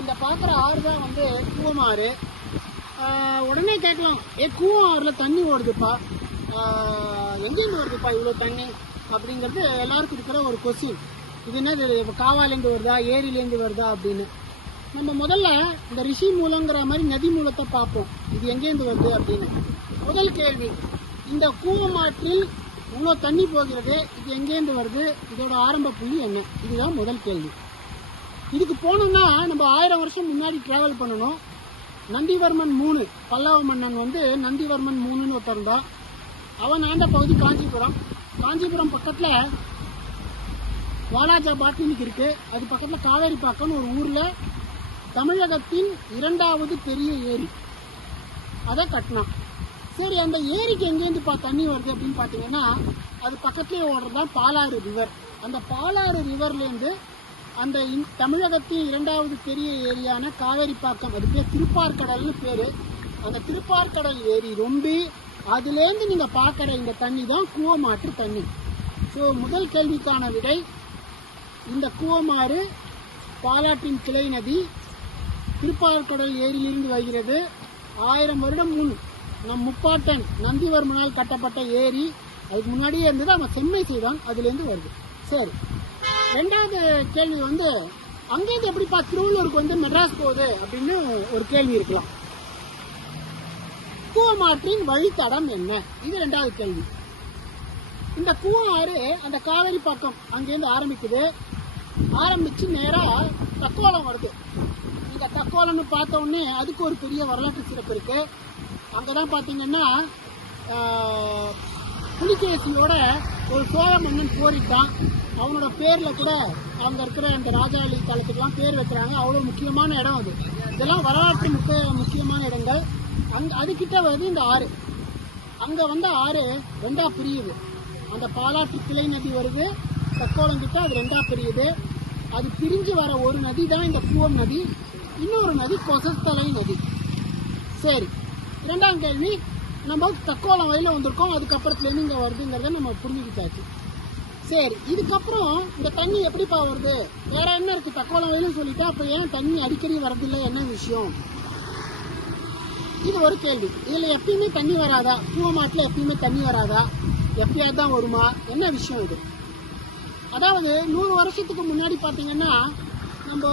இந்த பார்க்குற ஆறு தான் வந்து கூவமாறு. உடனே கேட்கலாம், கூவம் ஆறில் தண்ணி ஓடுதுப்பா, எங்கேருந்து வருதுப்பா இவ்வளோ தண்ணி அப்படிங்கிறது எல்லாருக்கும் இருக்கிற ஒரு கொஸ்டின். இது என்னது, காவாலேருந்து வருதா ஏரியிலேருந்து வருதா அப்படின்னு. நம்ம முதல்ல இந்த ரிஷி மூலங்கிற மாதிரி நதி மூலத்தை பார்ப்போம், இது எங்கேருந்து வருது அப்படின்னு. முதல் கேள்வி, இந்த கூவமாற்றில் இவ்வளோ தண்ணி போகிறது, இது எங்கேருந்து வருது, இதோட ஆரம்ப புள்ளி என்ன? இதுதான் முதல் கேள்வி. இதுக்கு போனோம்னா நம்ம 1000 வருஷம் முன்னாடி டிராவல் பண்ணணும். நந்திவர்மன் 3 பல்லவ மன்னன் வந்து நந்திவர்மன் 3ன்னு ஒருத்தர் தான். அவன் ஆண்ட பகுதி காஞ்சிபுரம். காஞ்சிபுரம் பக்கத்தில் வாலாஜாபாத் இன்னைக்கு இருக்குது. அது பக்கத்தில் காவேரிப்பாக்கம்னு ஒரு ஊரில் தமிழகத்தின் 2வது பெரிய ஏரி, அதை கட்டினான். சரி, அந்த ஏரிக்கு எங்கேருந்து தண்ணி வருது அப்படின்னு பார்த்தீங்கன்னா, அது பக்கத்துலேயே ஓடுறதுதான் பாலாறு ரிவர். அந்த பாலாறு ரிவர்லேருந்து அந்த தமிழகத்தின் 2வது பெரிய ஏரியான காவேரிப்பாக்கம், அது பேர் திருப்பார்கடல்னு பேர். அந்த திருப்பார்கடல் ஏரி ரொம்பி அதுலேருந்து நீங்கள் பார்க்குற இந்த தண்ணி தான் கூவமாற்று தண்ணி. ஸோ முதல் கேள்விக்கான விடை, இந்த கூவமாறு பாலாற்றின் கிளை நதி திருப்பார்கடல் ஏரியிலிருந்து வருகிறது. 1000 வருடம் முன் நம் முப்பாட்டன் நந்திவர்மனால் கட்டப்பட்ட ஏரி, அதுக்கு முன்னாடியே இருந்தது, அவன் செம்மை செய்வான், அதுலேருந்து வருது. சரி, ரெண்டாவது கேள்வி வந்து, அங்கேருந்து எப்படிப்பா திருவள்ளூருக்கு வந்து மெட்ராஸ் போகுது அப்படின்னு ஒரு கேள்வி இருக்கலாம். கூவமாற்றின் வழித்தடம் என்ன? இது ரெண்டாவது கேள்வி. இந்த கூவம் ஆறு அந்த காவேரி பக்கம் அங்கேருந்து ஆரம்பிக்குது. ஆரம்பிச்சு நேராக தக்கோலம் வருது. இந்த தக்கோலம்னு பார்த்த உடனே அதுக்கு ஒரு பெரிய வரலாற்று சிறப்பு இருக்கு. அங்கதான் பார்த்தீங்கன்னா புலிகேசியோட ஒரு சோழ மன்னன் போரிட்டான். அவனோட பேரில் கூட அவங்க இருக்கிற அந்த ராஜாளி காலத்துக்கெல்லாம் பேர் வைக்கிறாங்க. அவ்வளோ முக்கியமான இடம் அது. இதெல்லாம் வரலாற்று முக்கியமான இடங்கள். அதுக்கிட்ட வருது இந்த ஆறு. அங்கே வந்த ஆறு ரெண்டா பிரியுது. அந்த பாலாற்று கிளை நதி வருது, தக்கோலம் கிட்ட அது ரெண்டா பிரியுது. அது பிரிஞ்சு வர ஒரு நதி தான் இந்த கூவம் நதி, இன்னொரு நதி கொசஸ்தலை நதி. சரி, இரண்டாம் கேள்வி, நம்ம தக்கோலம் வயலில் வந்திருக்கோம், அதுக்கப்புறத்துலேருந்து இங்கே வருதுங்கிறத நம்ம புரிஞ்சுக்கிட்டாச்சு. சரி, இதுக்கப்புறம் இந்த தண்ணி எப்படிப்பா வருது, வேற என்ன இருக்குது, தக்கோலம் வயலும் சொல்லிட்டா அப்போ ஏன் தண்ணி அடிக்கடி வரதில்லை, என்ன விஷயம்? இது ஒரு கேள்வி. இதில் எப்பயுமே தண்ணி வராதா, கூவமாட்டில் எப்பயுமே தண்ணி வராதா, எப்பயாவது தான் வருமா, என்ன விஷயம் இது? அதாவது 100 வருஷத்துக்கு முன்னாடி பார்த்தீங்கன்னா நம்ம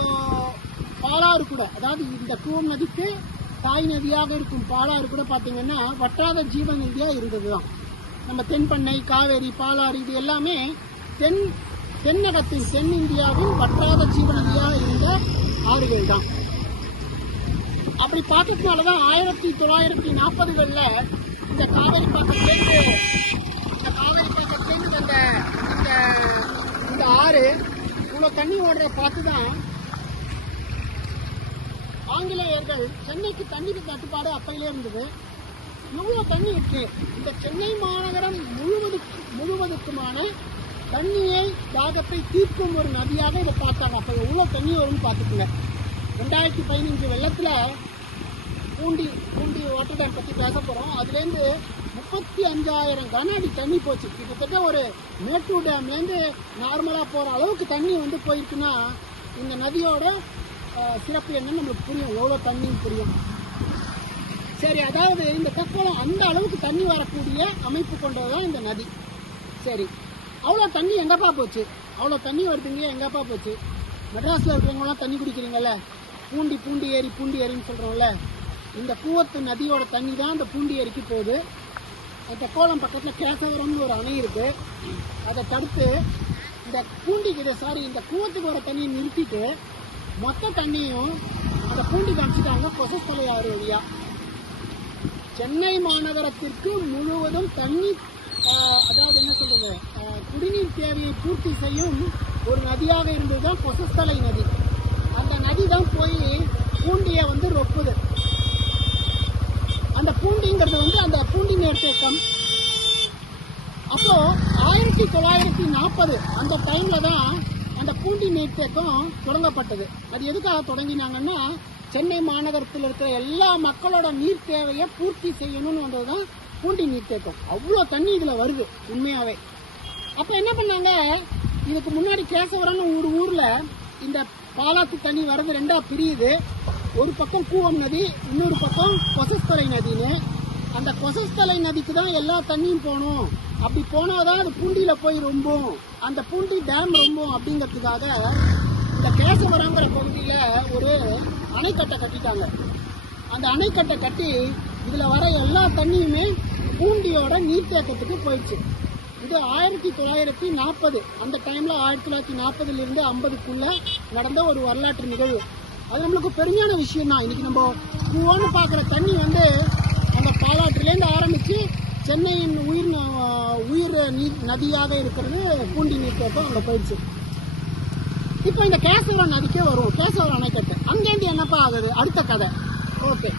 பாலாறு கூட, அதாவது இந்த கூவம் நதிக்கு தாய் நதியாக இருக்கும் பாலாறு கூட பார்த்தீங்கன்னா வற்றாத ஜீவ நதியாக இருந்தது தான். நம்ம தென்பண்ணை, காவேரி, பாலாறு இது எல்லாமே தென்னகத்தின் தென்னிந்தியாவின் வற்றாத ஜீவ நதியாக இருந்த ஆறுகள் தான். அப்படி பார்த்ததுனால தான் 1940களில் இந்த காவேரி பாக்கத்திலேருந்து இந்த ஆறு இவ்வளோ தண்ணி ஓடுற பார்த்து தான் ஆங்கிலேயர்கள் சென்னைக்கு தண்ணீர் தட்டுப்பாடு அப்பையிலே இருந்தது. இவ்வளோ தண்ணி இருக்கு, இந்த சென்னை மாநகரம் முழுவதுக்குமான தண்ணியை தாகத்தை தீர்க்கும் ஒரு நதியாக இதை பார்த்தாங்க. அப்போ எவ்வளோ தண்ணி வரும்னு பார்த்துக்குங்க. 2015 வெள்ளத்தில் பூண்டி வாட்டர் டேம் பற்றி பேச போகிறோம். அதுலேருந்து 35,000 கன அடி தண்ணி போச்சு. கிட்டத்தட்ட ஒரு மேட்டூர் டேம்லேருந்து நார்மலாக போகிற அளவுக்கு தண்ணி வந்து போயிருக்குன்னா இந்த நதியோட சிறப்பு என்னன்னு நம்மளுக்கு புரியும், எவ்வளோ தண்ணின்னு புரியும். சரி, அதாவது இந்த தக்கோலம் அந்த அளவுக்கு தண்ணி வரக்கூடிய அமைப்பு கொண்டது தான் இந்த நதி. சரி, அவ்வளோ தண்ணி எங்கப்பா போச்சு, அவ்வளோ தண்ணி வருதுங்க எங்கப்பா போச்சு? மெட்ராஸில் இருக்கிறவங்களாம் தண்ணி குடிக்கிறீங்கல்ல, பூண்டி ஏரின்னு சொல்கிறோம்ல, இந்த கூவத்து நதியோட தண்ணி தான் இந்த பூண்டி ஏரிக்கு போகுது. அந்த தக்கோலம் பக்கத்தில் கேசவரம்னு ஒரு அணை இருக்குது. அதை தடுத்து இந்த இந்த கூவத்துக்கு வர தண்ணியை நிறுத்திட்டு மொத்த தண்ணியும் அந்த பூண்டிக்கு அனுப்பிச்சிட்டாங்க கொசஸ்தலை ஆறு வழியா. சென்னை மாநகரத்திற்கு முழுவதும் தண்ணி, அதாவது என்ன சொல்றது, குடிநீர் தேவையை பூர்த்தி செய்யும் ஒரு நதியாக இருந்தது தான் கொசஸ்தலை நதி. அந்த நதி தான் போய் பூண்டியை வந்து ரொப்புது. அந்த பூண்டிங்கிறது வந்து அந்த பூண்டி நீர்த்தேக்கம். அப்போ 1940 அந்த டைம்ல தான் அந்த பூண்டி நீர்த்தேக்கம் தொடங்கப்பட்டது. அது எதுக்காக தொடங்கினாங்கன்னா, சென்னை மாநகரத்தில் இருக்கிற எல்லா மக்களோட நீர் தேவையை பூர்த்தி செய்யணும்னு வந்ததுதான் பூண்டி நீர்த்தேக்கம். அவ்வளோ தண்ணி இதில் வருது உண்மையாகவே. அப்போ என்ன பண்ணாங்க, இதுக்கு முன்னாடி கேசவரம்னு ஒரு ஊரில் இந்த பாலாத்து தண்ணி வர்றது ரெண்டா பிரியுது. ஒரு பக்கம் கூவம் நதி, இன்னொரு பக்கம் கொசஸ்தலை நதின்னு. அந்த கொசஸ்தலை நதிக்கு தான் எல்லா தண்ணியும் போகணும். அப்படி போனாதான் அது பூண்டியில போய் ரொம்பும், அந்த பூண்டி டேம் ரொம்பும் அப்படிங்கிறதுக்காக இந்த கேசவரங்கிற பகுதியில ஒரு அணைக்கட்டை கட்டிட்டாங்க. அந்த அணைக்கட்டை கட்டி இதுல வர எல்லா தண்ணியுமே பூண்டியோட நீர்த்தேக்கத்துக்கு போயிடுச்சு. இது 1940 அந்த டைம்ல 1940 இருந்து 50க்குள்ள நடந்த ஒரு வரலாற்று நிகழ்வு. அது நம்மளுக்கு பெருமையான விஷயம் தான். இன்னைக்கு நம்ம பூவோன்னு பார்க்குற தண்ணி வந்து அந்த பாலாற்றிலேருந்து ஆரம்பித்து சென்னையின் உயிர் நீர் நதியாக இருக்கிறது பூண்டி நீர்த்தேக்கம் அங்கே போயிடுச்சு. இப்போ இந்த கேசவரம் நதிக்கே வரும். கேசவரம் அணைக்கட்டு அங்கேருந்து என்னப்பா ஆகுது அடுத்த கதை. ஓகே,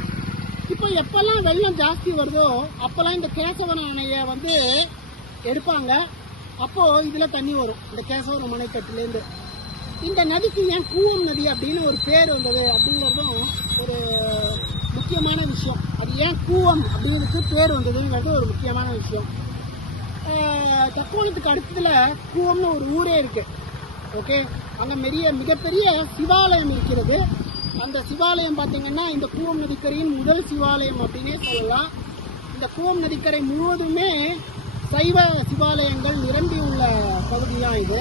இப்போ எப்பெல்லாம் வெள்ளம் ஜாஸ்தி வருதோ அப்போல்லாம் இந்த கேசவரம் அணையை வந்து எடுப்பாங்க. அப்போது இதில் தண்ணி வரும் இந்த கேசவரம் அணைக்கட்டுலேருந்து. இந்த நதிக்கு ஏன் கூவம் நதி அப்படின்னு ஒரு பேர் வந்தது அப்படிங்கிறதும் ஒரு முக்கியமான விஷயம். அது ஏன் கூவம் அப்படிங்கிறதுக்கு பேர் வந்ததுங்கிறது ஒரு முக்கியமான விஷயம். தக்கோணத்துக்கு அடுத்ததுல கூவம்னு ஒரு ஊரே இருக்கு. ஓகே, அங்கே மிகப்பெரிய சிவாலயம் இருக்கிறது. அந்த சிவாலயம் பார்த்தீங்கன்னா இந்த கூவம் நதிக்கரையின் முதல் சிவாலயம் அப்படின்னே சொல்லலாம். இந்த கூவம் நதிக்கரை முழுவதுமே சைவ சிவாலயங்கள் நிரம்பி உள்ள பகுதி தான் இது.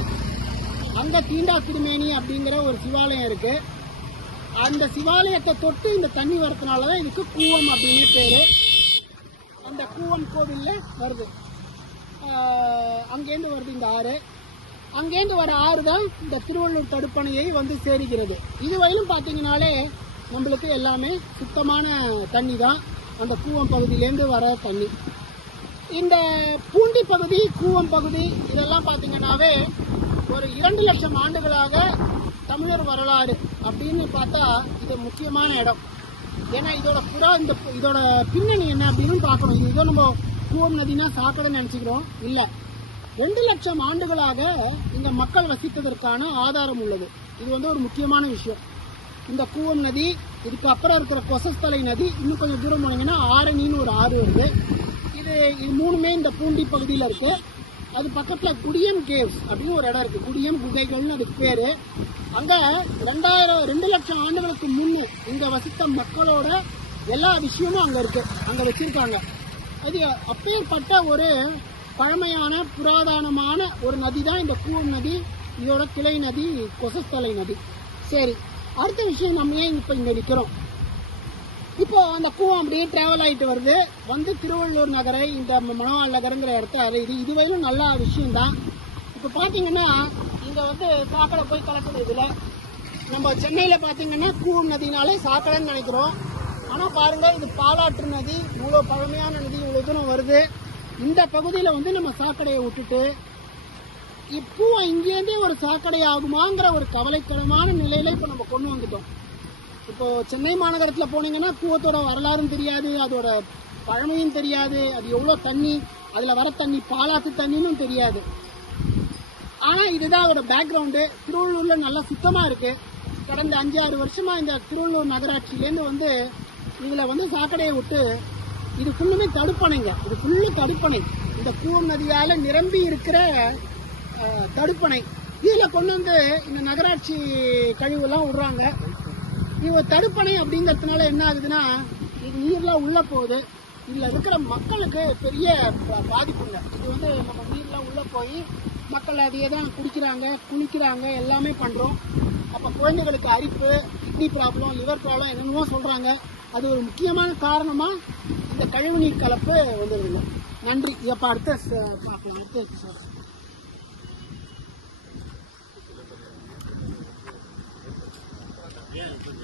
அங்கே தீண்டா திருமேனி அப்படிங்கிற ஒரு சிவாலயம் இருக்கு. அந்த சிவாலயத்தை தொட்டு இந்த தண்ணி வரதுனால தான் இதுக்கு கூவம் அப்படின்னு பேரு. அந்த கூவம் கோவில்ல வருது. அங்கேருந்து வருது இந்த ஆறு. அங்கேருந்து வர ஆறு தான் இந்த திருவள்ளூர் தடுப்பணையை வந்து சேருகிறது. இதுவரையிலும் பார்த்தீங்கன்னாலே நம்மளுக்கு எல்லாமே சுத்தமான தண்ணி தான் அந்த கூவம் பகுதியிலேருந்து வர தண்ணி. இந்த பூண்டி பகுதி, கூவம் பகுதி இதெல்லாம் பார்த்தீங்கன்னாவே ஒரு 2 லட்சம் ஆண்டுகளாக தமிழர் வரலாறு அப்படின்னு பார்த்தா இது முக்கியமான இடம். ஏன்னா இதோட பின்னணி என்ன அப்படின்னு பார்க்கணும். இதோ நம்ம கூவம் நதினா சாக்கடைன்னு நினச்சிக்கிறோம். இல்லை, 2 லட்சம் ஆண்டுகளாக இந்த மக்கள் வசித்ததற்கான ஆதாரம் உள்ளது. இது வந்து ஒரு முக்கியமான விஷயம். இந்த கூவம் நதி, இதுக்கு அப்புறம் இருக்கிற கொசஸ்தலை நதி, இன்னும் கொஞ்சம் தூரம் போனீங்கன்னா ஆரணின்னு ஒரு ஆறு வருது. இது மூணுமே இந்த பூண்டி பகுதியில் இருக்கு. அது பக்கத்தில் குடியம் கேவ்ஸ் அப்படின்னு ஒரு இடம் இருக்கு. குடியம் குகைகள்னு அதுக்கு பேரு. அங்கே 2 லட்சம் ஆண்டுகளுக்கு முன்னு இங்கே வசித்த மக்களோட எல்லா விஷயமும் அங்கே இருக்கு, அங்கே வச்சிருக்காங்க. அது அப்பேற்பட்ட ஒரு பழமையான புராதனமான ஒரு நதி தான் இந்த கூவம் நதி. இதோட கிளை நதி கொசஸ்தலை நதி. சரி, அடுத்த விஷயம் நம்ம ஏன் இப்போ இங்கே நிற்கிறோம். இப்போ அந்த கூவம் அப்படியே டிராவல் ஆகிட்டு வருது, வந்து திருவள்ளூர் நகரை இந்த மணவாள் நகருங்கிற இடத்த அறையுது. இதுவரையிலும் நல்ல விஷயம்தான். இப்போ பார்த்தீங்கன்னா இங்கே வந்து சாக்கடை போய் கலக்குது. இதில் நம்ம சென்னையில் பார்த்தீங்கன்னா கூவம் நதினாலே சாக்கடைன்னு நினைக்கிறோம். ஆனால் பாருங்கள், இது பாலாற்று நதி, இவ்வளோ பழமையான நதி, இவ்வளோ தூரம் வருது. இந்த பகுதியில் வந்து நம்ம சாக்கடையை விட்டுட்டு இப்போ இங்கேருந்தே ஒரு சாக்கடை ஆகுமாங்கிற ஒரு கவலைக்கிடமான நிலையில இப்போ நம்ம கொண்டு வந்துட்டோம். இப்போ சென்னை மாநகரத்தில் போனீங்கன்னா கூவத்தோட வரலாறும் தெரியாது, அதோட பழமையும் தெரியாது, அது எவ்வளோ தண்ணி, அதில் வர தண்ணி பாலாத்து தண்ணின்னு தெரியாது. ஆனால் இதுதான் அதோட பேக்ரவுண்டு. திருவள்ளூரில் நல்லா சுத்தமாக இருக்குது. கடந்த 5-6 வருஷமாக இந்த திருவள்ளூர் நகராட்சியிலேருந்து வந்து இதில் வந்து சாக்கடையை விட்டு, இது ஃபுல்லுமே தடுப்பணைங்க. இது ஃபுல்லு தடுப்பணை. இந்த கூவம் நதியால் நிரம்பி இருக்கிற தடுப்பணை. இதில் கொண்டு வந்து இந்த நகராட்சி கழிவுலாம் விடுறாங்க. இது தடுப்பணை அப்படிங்கிறதுனால என்ன ஆகுதுன்னா, இது நீர்லாம் உள்ளே போகுது. இதில் இருக்கிற மக்களுக்கு பெரிய பாதிப்புங்க. இது வந்து நம்ம நீர்லாம் உள்ளே போய் மக்கள் அதையே தான் குடிக்கிறாங்க, குளிக்கிறாங்க, எல்லாமே பண்ணுறோம். அப்போ குழந்தைகளுக்கு அரிப்பு, கிட்னி ப்ராப்ளம், லிவர் ப்ராப்ளம் என்னென்னமோ சொல்கிறாங்க. அது ஒரு முக்கியமான காரணமாக இந்த கழிவுநீர் கலப்பு வந்துடுதுங்க. நன்றி. இப்போ அடுத்த பார்க்கலாம். அடுத்த எபிசோட். கொஞ்சம்